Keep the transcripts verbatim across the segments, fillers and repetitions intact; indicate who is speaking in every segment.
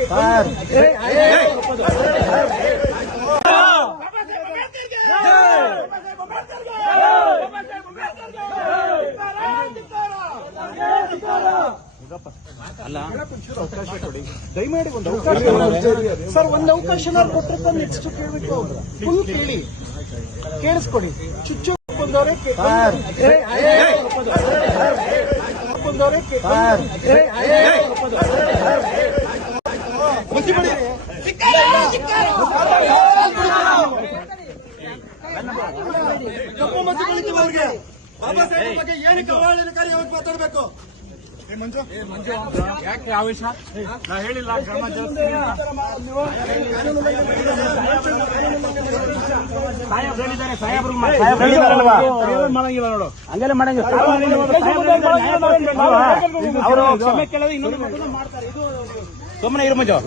Speaker 1: ಅಲ್ಲ ಅವಕಾಶ ಕೊಡಿ ದಯಮಾಡಿ ಒಂದು ಅವಕಾಶ ಸರ್. ಒಂದು ಅವಕಾಶ ಕೊಟ್ಟರೆ ನೆಕ್ಸ್ಟ್ ಕೇಳಬೇಕು. ಫುಲ್ ಕೇಳಿ ಕೇಳಿಸ್ಕೊಡಿ. ಚುಚ್ಚು ಬಂದವರೇ ಬಂದವರೇ ಕಪ್ಪು ಮಸಿ ಬಳಿತವರಿಗೆ ಬಾಬಾ ಸಾಹೇಬ್ ಬಗ್ಗೆ ಏನಕ್ಕೆ ಅವಹೇಳನಕಾರಿ ಯಾವತ್ತು ಮಾತಾಡಬೇಕು?
Speaker 2: ಯಾಕೆ ಆವೇಶ? ನಾ ಹೇಳಿಲ್ಲ ಕ್ರಮ ಸಾಹೇಬ್ ಹೇಳಿದ್ದಾರೆ. ಸಾಹೇಬ್ರು ಮಾಡಂಗಿಲ್ಲ ನೋಡು, ಹಂಗೆಲ್ಲ ಮಾಡಂಗಿಲ್ಲ. ಅವರು ಕ್ಷಮೆ ಕೇಳೋದು ಇನ್ನೊಂದು ಮಾಡ್ತಾರೆ. ಇದು ಸುಮ್ಮನೆ ಇರು ಮಂಜು.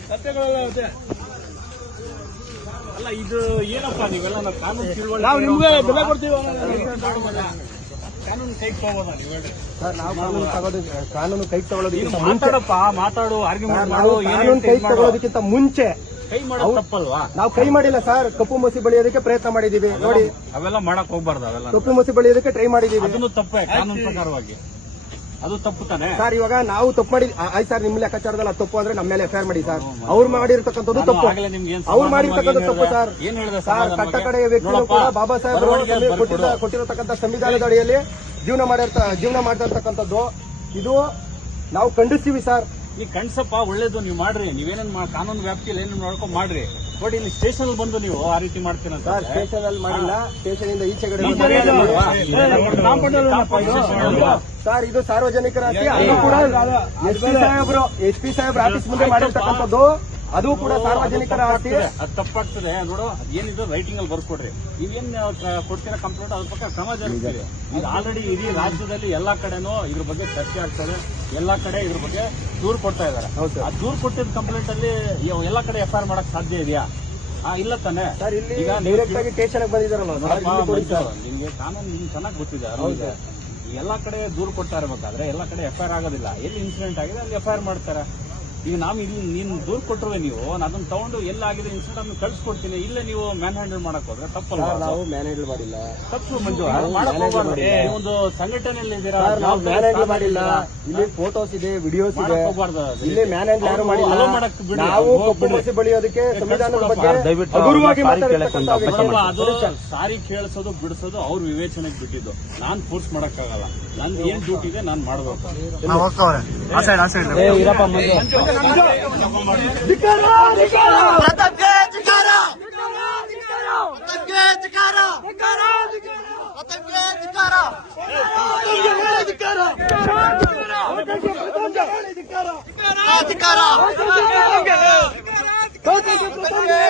Speaker 2: ಅಲ್ಲ ಇದು ಏನಪ್ಪ ನೀವೆಲ್ಲ ನಾವು ಕಾನೂನು ತಿಳುವಳಿ ನಾವು ನಿಮ್ಗೆ ಬೆಲೆ ಕೊಡ್ತೀವಿ. ಕಾನೂನು ಕೈ ತಗೋಬೋದಾ ನೀವು ಹೇಳಿ
Speaker 1: ಸರ್? ನಾವು ಕಾನೂನು ತಗೋದು ಕಾನೂನು ಕೈ ತಗೊಳ್ಳೋದಕ್ಕಿಂತ
Speaker 2: ಮಾತಾಡಪ್ಪ ಮಾತಾಡು ಆರ್ಗ್ಯುಮೆಂಟ್ ಮಾಡು.
Speaker 1: ಕಾನೂನು ಕೈ ತಗೊಳ್ಳೋದಕ್ಕಿಂತ ಮುಂಚೆ
Speaker 2: ಕೈ ಮಾಡೋದು ತಪ್ಪಲ್ವಾ?
Speaker 1: ನಾವು ಕೈ ಮಾಡಿಲ್ಲ ಸರ್. ಕಪ್ಪು ಮಸಿ ಬಳಿಯೋದಕ್ಕೆ ಪ್ರಯತ್ನ ಮಾಡಿದೀವಿ ನೋಡಿ.
Speaker 2: ಅವೆಲ್ಲ ಮಾಡಕ್ ಹೋಗ್ಬಾರ್ದು. ಅವೆಲ್ಲ
Speaker 1: ಕಪ್ಪು ಮಸಿ ಬಳಿಯೋದಕ್ಕೆ ಟ್ರೈ ಮಾಡಿದೀವಿ.
Speaker 2: ಅದನ್ನು ತಪ್ಪೇ ಕಾನೂನು ಪ್ರಕಾರವಾಗಿ. ಅದು ತಪ್ಪು ತಾನೆ
Speaker 1: ಸರ್. ಇವಾಗ ನಾವು ತಪ್ಪು ಮಾಡಿ ಆಯ್ತು ಸರ್. ನಿಮ್ಮ ಲೆಕ್ಕಾಚಾರದಲ್ಲಿ ಅದು ತಪ್ಪು ಅಂದ್ರೆ ನಮ್ಮ ಮೇಲೆ ಎಫ್ಐಆರ್ ಮಾಡಿ ಸರ್. ಅವ್ರು ಮಾಡಿರ್ತಕ್ಕಂಥದ್ದು ತಪ್ಪು. ಅವ್ರು ಮಾಡಿರ್ತಕ್ಕಂಥದ್ದು ತಪ್ಪು ಸರ್.
Speaker 2: ಏನ್ ಹೇಳಿದೆ
Speaker 1: ಸರ್? ಕಟ್ಟ ಕಡೆಯ ವ್ಯಕ್ತಿಗಳು ಕೂಡ ಬಾಬಾ ಸಾಹೇಬ್ ಕೊಟ್ಟಿರತಕ್ಕಂಥ ಸಂವಿಧಾನದ ಅಡಿಯಲ್ಲಿ ಜೀವನ ಮಾಡಿರ್ತ ಜೀವನ ಮಾಡ್ತಿರ್ತಕ್ಕಂಥದ್ದು ಇದು ನಾವು ಖಂಡಿಸ್ತೀವಿ ಸರ್.
Speaker 2: ಈ ಕಣ್ಸಪ್ಪ ಒಳ್ಳೇದು ನೀವು ಮಾಡ್ರಿ. ನೀವೇನೇನ್ ಕಾನೂನು ವ್ಯಾಪ್ತಿಯಲ್ಲಿ ಏನೇನು ನೋಡ್ಕೊಂಡು ಮಾಡ್ರಿ. ಬಟ್ ಇಲ್ಲಿ ಸ್ಟೇಷನ್ ಬಂದು ನೀವು ಆ ರೀತಿ ಮಾಡ್ತೀರ
Speaker 1: ಸರ್. ಸ್ಟೇಷನ್ ಅಲ್ಲಿ ಮಾಡಿಲ್ಲ. ಸ್ಟೇಷನ್ ಇಂದ ಈಚೆಗಡೆ ಸರ್. ಇದು ಸಾರ್ವಜನಿಕರ ಆಸ್ತಿ. ಅದು ಕೂಡ ಎಸ್ ಪಿ ಸಾಹೇಬ್ರು ಎಸ್ ಪಿ ಸಾಹೇಬ್ರ ಆಫೀಸ್ ಮುಂದೆ ಮಾಡಿರ್ತಕ್ಕಂಥದ್ದು. ಅದು ಕೂಡ ಸಾರ್ವಜನಿಕರ ಆಸ್ತಿ.
Speaker 2: ಅದು ತಪ್ಪಾಗ್ತದೆ ನೋಡು. ಏನಿದೆ ರೈಟಿಂಗ್ ಅಲ್ಲಿ ಬರ್ಕೊಡ್ರಿ. ನೀವೇನ್ ಕೊಡ್ತೀರಾ ಕಂಪ್ಲೇಂಟ್ ಅದ್ರ ಪ್ರಕಾರ ಕ್ರಮ ಜರುಗಿಸ್ತೀರಿ. ಈಗ ಆಲ್ರೆಡಿ ಇಡೀ ರಾಜ್ಯದಲ್ಲಿ ಎಲ್ಲಾ ಕಡೆನೂ ಇದ್ರ ಬಗ್ಗೆ ಚರ್ಚೆ ಆಗ್ತದೆ. ಎಲ್ಲಾ ಕಡೆ ಇದ್ರ ಬಗ್ಗೆ ದೂರು ಕೊಡ್ತಾ ಇದಾರೆ. ಆ ದೂರು ಕೊಟ್ಟಿದ್ದ ಕಂಪ್ಲೇಂಟ್ ಅಲ್ಲಿ ಎಲ್ಲಾ ಕಡೆ ಎಫ್ಐಆರ್ ಮಾಡಕ್ ಸಾಧ್ಯ ಇದೆಯಾ? ಇಲ್ಲ ತಾನೆ
Speaker 1: ಸರ್. ಇಲ್ಲಿ ಈಗ ಡೈರೆಕ್ಟ್ ಆಗಿ ಸ್ಟೇಷನ್ ಬಂದಿದ್ದಾರಲ್ಲ
Speaker 2: ನಿಮ್ಗೆ ಕಾನೂನು ನಿಮ್ಗೆ ಚೆನ್ನಾಗಿ ಗೊತ್ತಿದೆ. ಎಲ್ಲಾ ಕಡೆ ದೂರು ಕೊಡ್ತಾ ಇರ್ಬೇಕಾದ್ರೆ ಎಲ್ಲಾ ಕಡೆ ಎಫ್ಐಆರ್ ಆಗೋದಿಲ್ಲ. ಎಲ್ಲಿ ಇನ್ಸಿಡೆಂಟ್ ಆಗಿದೆ ಅಲ್ಲಿ ಎಫ್ಐಆರ್ ಮಾಡ್ತಾರೆ. ಈಗ ನಾವು ಇಲ್ಲಿ ನೀನು ದೂರು ಕೊಟ್ಟರುವೆ ನೀವು ಅದನ್ನ ತಗೊಂಡು ಎಲ್ಲಾಗಿದೆ ಇನ್ಸಿಡೆಂಟ್ ಅನ್ನು ಕಳ್ಸಿಕೊಡ್ತೀನಿ. ಇಲ್ಲೇ ನೀವು ಮ್ಯಾನ್ ಹ್ಯಾಂಡಲ್ ಮಾಡಕ್ ಹೋದ್ರೆ ತಪ್ಪಲ್ಲ.
Speaker 1: ನಾವು ಮ್ಯಾನ್ ಹ್ಯಾಂಡಲ್ ಮಾಡಿಲ್ಲ.
Speaker 2: ತಪ್ಪು ಮಂಜು. ಮಾಡಕ್ ಹೋಗ್ಬಾರ್ದು. ಒಂದು ಸಂಘಟನೆಯಲ್ಲಿ ಇದ್ದೀರಾ.
Speaker 1: ನಾವು ಮ್ಯಾನ್ ಹ್ಯಾಂಡಲ್ ಮಾಡಿಲ್ಲ. ಇಲ್ಲಿ ಫೋಟೋಸ್ ಇದೆ, ವಿಡಿಯೋಸ್ ಇದೆ. ಇಲ್ಲಿ ಮ್ಯಾನ್ ಹ್ಯಾಂಡಲ್ ಯಾರು ಮಾಡಿಲ್ಲ. ನಾವು ಕಪ್ಪು ಮಸಿ ಬಳಿಯೋದಕ್ಕೆ ಸಂವಿಧಾನದ ಬಗ್ಗೆ ಹಗುರವಾಗಿ
Speaker 2: ಅದು ಸಾರಿ ಕೇಳಿಸೋದು ಬಿಡಿಸೋದು ಅವ್ರ ವಿವೇಚನೆಗೆ ಬಿಟ್ಟಿದ್ದು. ನಾನ್ ಫೋರ್ಸ್ ಮಾಡಕ್ಕಾಗಲ್ಲ. ನಂದು ಏನ್ ಡ್ಯೂಟಿ ಇದೆ ನಾನ್ ಮಾಡ್ಬೇಕು.
Speaker 3: ಅಧಿಕಾರ